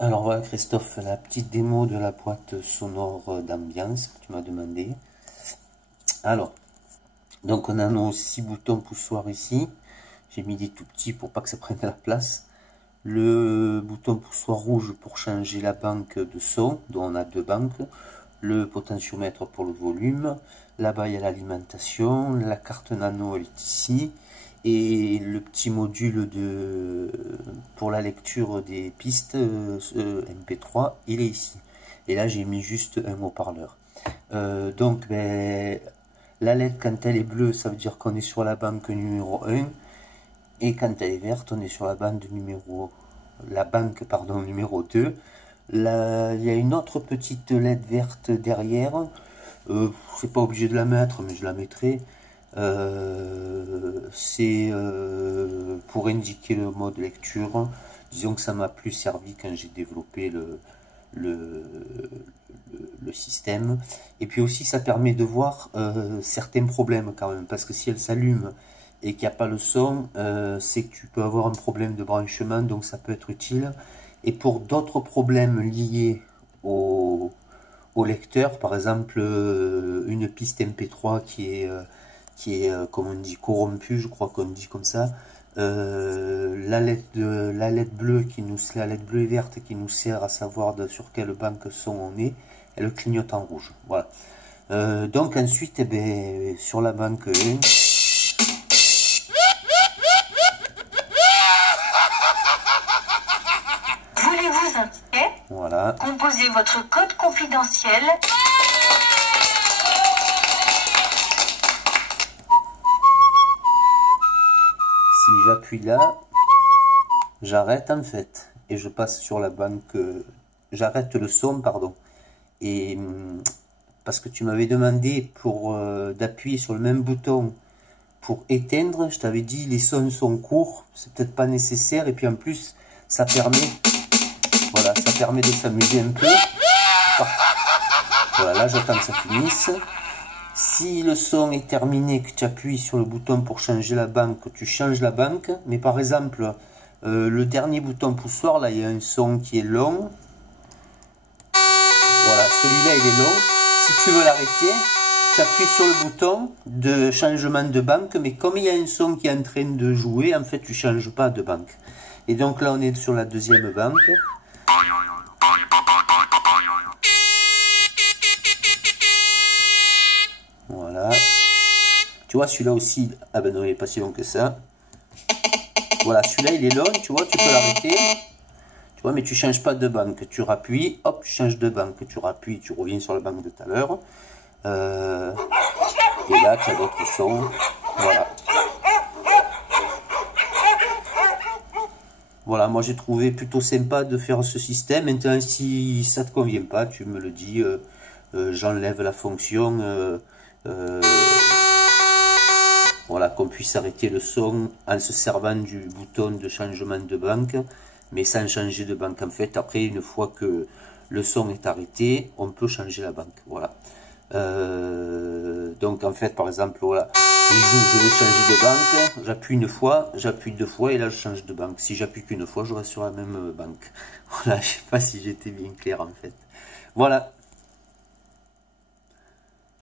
Alors voilà Christophe, la petite démo de la boîte sonore d'ambiance que tu m'as demandé. Alors, donc on a nos 6 boutons poussoirs ici. J'ai mis des tout petits pour pas que ça prenne la place. Le bouton poussoir rouge pour changer la banque de son, dont on a 2 banques. Le potentiomètre pour le volume. Là-bas il y a l'alimentation. La carte nano elle est ici. Et le petit module pour la lecture des pistes MP3, il est ici. Et là, j'ai mis juste un haut-parleur. Donc, la LED, quand elle est bleue, ça veut dire qu'on est sur la banque numéro 1. Et quand elle est verte, on est sur la banque numéro 2. Là, il y a une autre petite LED verte derrière. C'est pas obligé de la mettre, mais je la mettrai. C'est pour indiquer le mode lecture. Disons que ça m'a plus servi quand j'ai développé le système. Et puis aussi ça permet de voir certains problèmes quand même, parce que si elle s'allume et qu'il n'y a pas le son, c'est que tu peux avoir un problème de branchement, donc ça peut être utile. Et pour d'autres problèmes liés au lecteur, par exemple une piste MP3 qui est comme on dit, corrompue, je crois qu'on dit comme ça. La LED bleue la LED bleue et verte qui nous sert à savoir sur quelle banque son on est, elle clignote en rouge. Voilà. Donc ensuite, sur la banque 1, voulez-vous indiquer? Voilà. Composez votre code confidentiel. Si j'appuie là, j'arrête en fait et je passe sur la banque. J'arrête le son, pardon. Et parce que tu m'avais demandé d'appuyer sur le même bouton pour éteindre, je t'avais dit les sons sont courts, c'est peut-être pas nécessaire, et puis en plus ça permet, voilà, ça permet de s'amuser un peu. Voilà, là j'attends que ça finisse. Si le son est terminé, que tu appuies sur le bouton pour changer la banque, tu changes la banque. Mais par exemple, le dernier bouton poussoir, là il y a un son qui est long. Voilà, celui-là il est long. Si tu veux l'arrêter, tu appuies sur le bouton de changement de banque, mais comme il y a un son qui est en train de jouer, en fait tu ne changes pas de banque. Et donc là on est sur la deuxième banque. Voilà. Tu vois celui-là aussi, ah ben non il n'est pas si long que ça. Voilà, celui-là il est long, tu vois, tu peux l'arrêter. Tu vois, mais tu changes pas de banque. Tu rappuies, hop, tu changes de banque. Tu rappuies, tu reviens sur la banque de tout à l'heure. Et là, tu as d'autres sons. Voilà. Voilà, moi j'ai trouvé plutôt sympa de faire ce système. Maintenant, si ça te convient pas, tu me le dis. J'enlève la fonction. Voilà, qu'on puisse arrêter le son en se servant du bouton de changement de banque, mais sans changer de banque. En fait, après, une fois que le son est arrêté, on peut changer la banque. Voilà. Donc en fait, par exemple, voilà, je veux changer de banque, j'appuie une fois, j'appuie deux fois et là je change de banque. Si j'appuie qu'une fois, je reste sur la même banque. Voilà, je sais pas si j'étais bien clair en fait. Voilà.